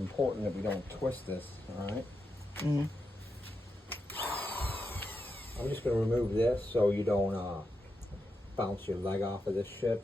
important that we don't twist this, alright? Mm-hmm. I'm just going to remove this so you don't bounce your leg off of this shit.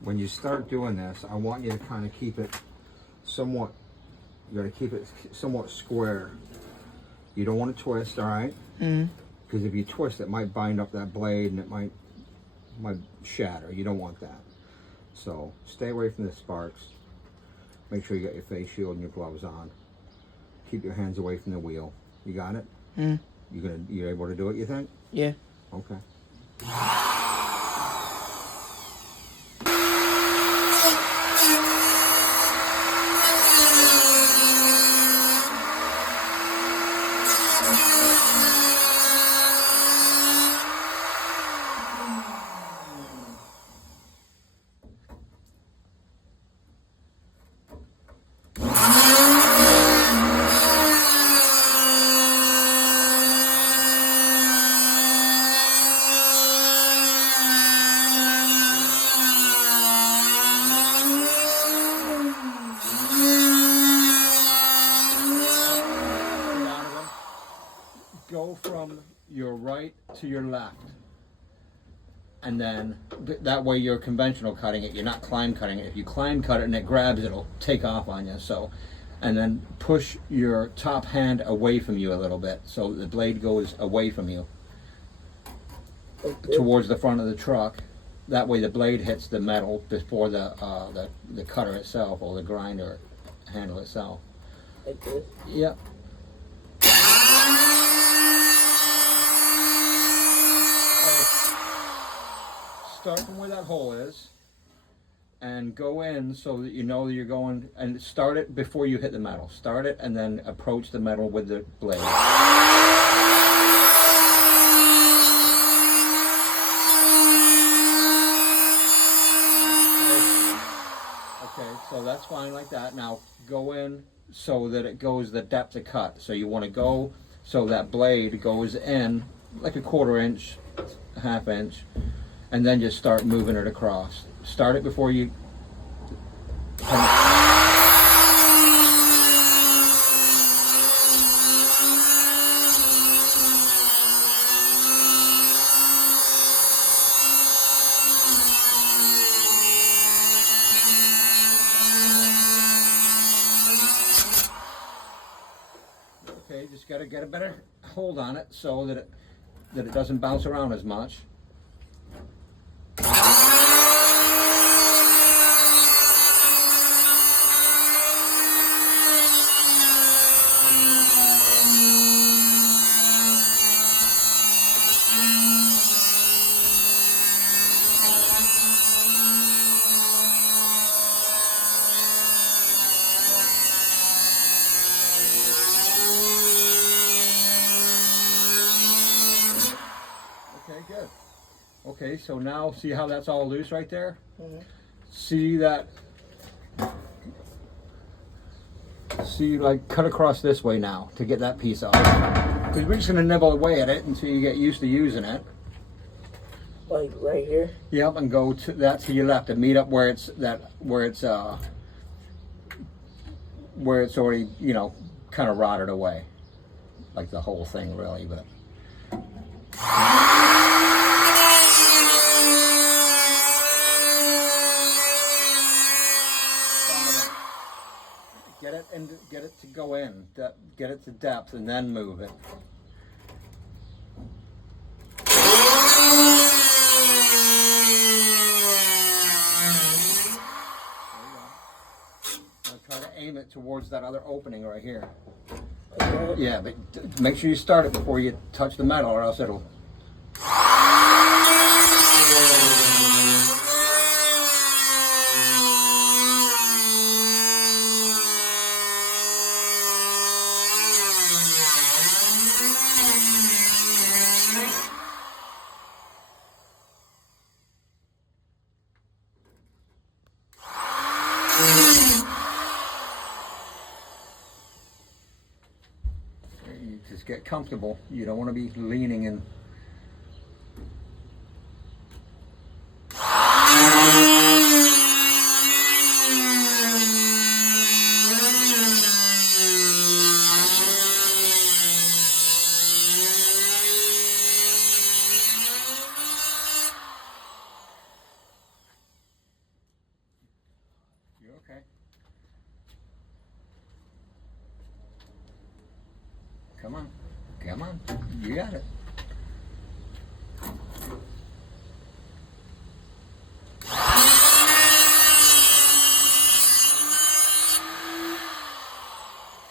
When you start doing this, I want you to kind of keep it somewhat, you got to keep it somewhat square. You don't want to twist, all right? Because if you twist, it might bind up that blade and it might shatter. You don't want that. So stay away from the sparks. Make sure you got your face shield and your gloves on. Keep your hands away from the wheel. You got it? You're able to do it, you think? Yeah. Okay. Go from your right to your left, and then that way you're conventional cutting it, you're not climb cutting it. If you climb cut it and it grabs, it'll take off on you. So, and then push your top hand away from you a little bit so the blade goes away from you towards the front of the truck. That way the blade hits the metal before the cutter itself or the grinder handle itself. Like this? Yep. Start from where that hole is and go in so that you know that you're going, and start it before you hit the metal. Start it and then approach the metal with the blade. Okay, so that's fine like that. Now go in so that it goes the depth of cut. So you want to go so that blade goes in like a 1/4 inch, 1/2 inch, and then just start moving it across. Start it before you... Okay, just got to get a better hold on it so that it doesn't bounce around as much. Okay, so now see how that's all loose right there? Mm-hmm. See that? See, like, cut across this way now to get that piece off. Because we're just going to nibble away at it until you get used to using it. Like right here? Yep, and go to that to your left and meet up where it's already, you know, kind of rotted away. Like the whole thing really, but get it and get it to go in, get it to depth, and then move it. Try to aim it towards that other opening right here. Okay. Yeah, but make sure you start it before you touch the metal, or else it'll. You just get comfortable. You don't want to be leaning in. You okay? Come on. Come on. You got it.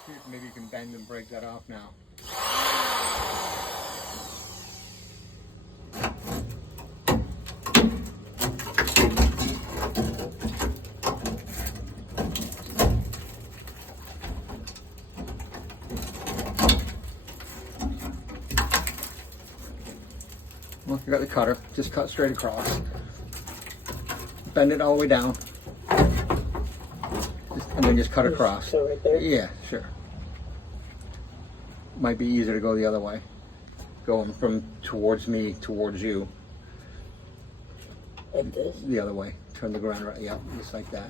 See if maybe you can bend and break that off now. Well, you got the cutter. Just cut straight across. Bend it all the way down. And then just cut across. So right there? Yeah, sure. Might be easier to go the other way. Going from towards me, towards you. Like this? The other way. Turn the ground right. Yep, just like that.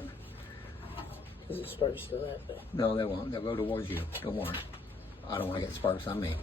Is the spark still out there? No, they won't. They'll go towards you. Don't worry. I don't want to get sparks on me.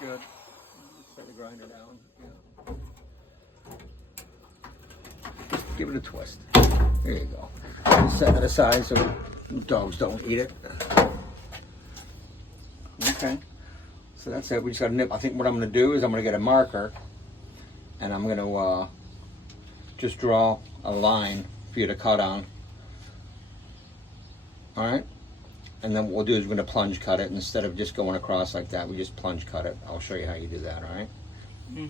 Good. Set the grinder down. Yeah. Give it a twist. There you go. Set it aside so dogs don't eat it. Okay. So that's it. We just got to nip. I think what I'm going to do is I'm going to get a marker and I'm going to just draw a line for you to cut on. All right. And then what we'll do is we're going to plunge cut it. Instead of just going across like that, we just plunge cut it. I'll show you how you do that, all right? Mm-hmm.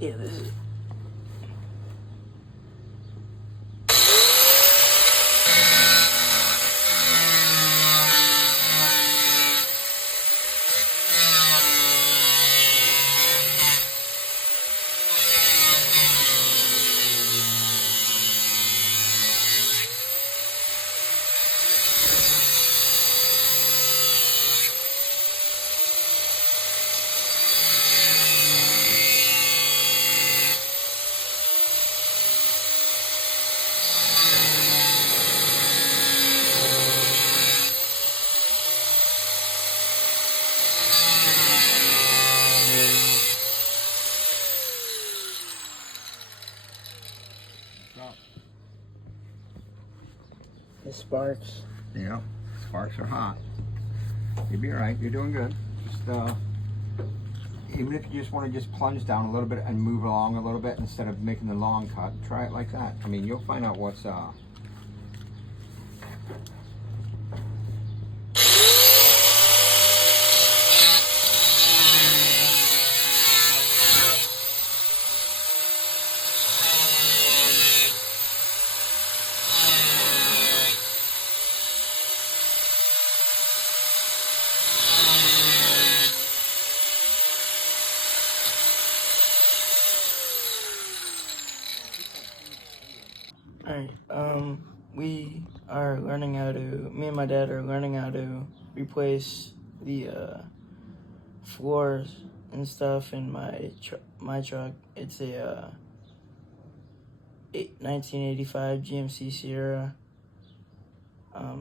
Yeah, this is... The sparks. Yeah, sparks are hot. You'll be all right. You're doing good. Just even if you just want to just plunge down a little bit and move along a little bit instead of making the long cut, try it like that. I mean, you'll find out what's Alright, we are learning how to, me and my dad are learning how to replace the floors and stuff in my truck. It's a 1985 GMC Sierra.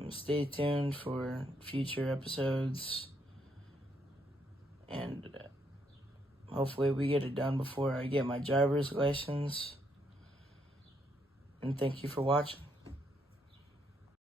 Stay tuned for future episodes, and hopefully we get it done before I get my driver's license. And thank you for watching.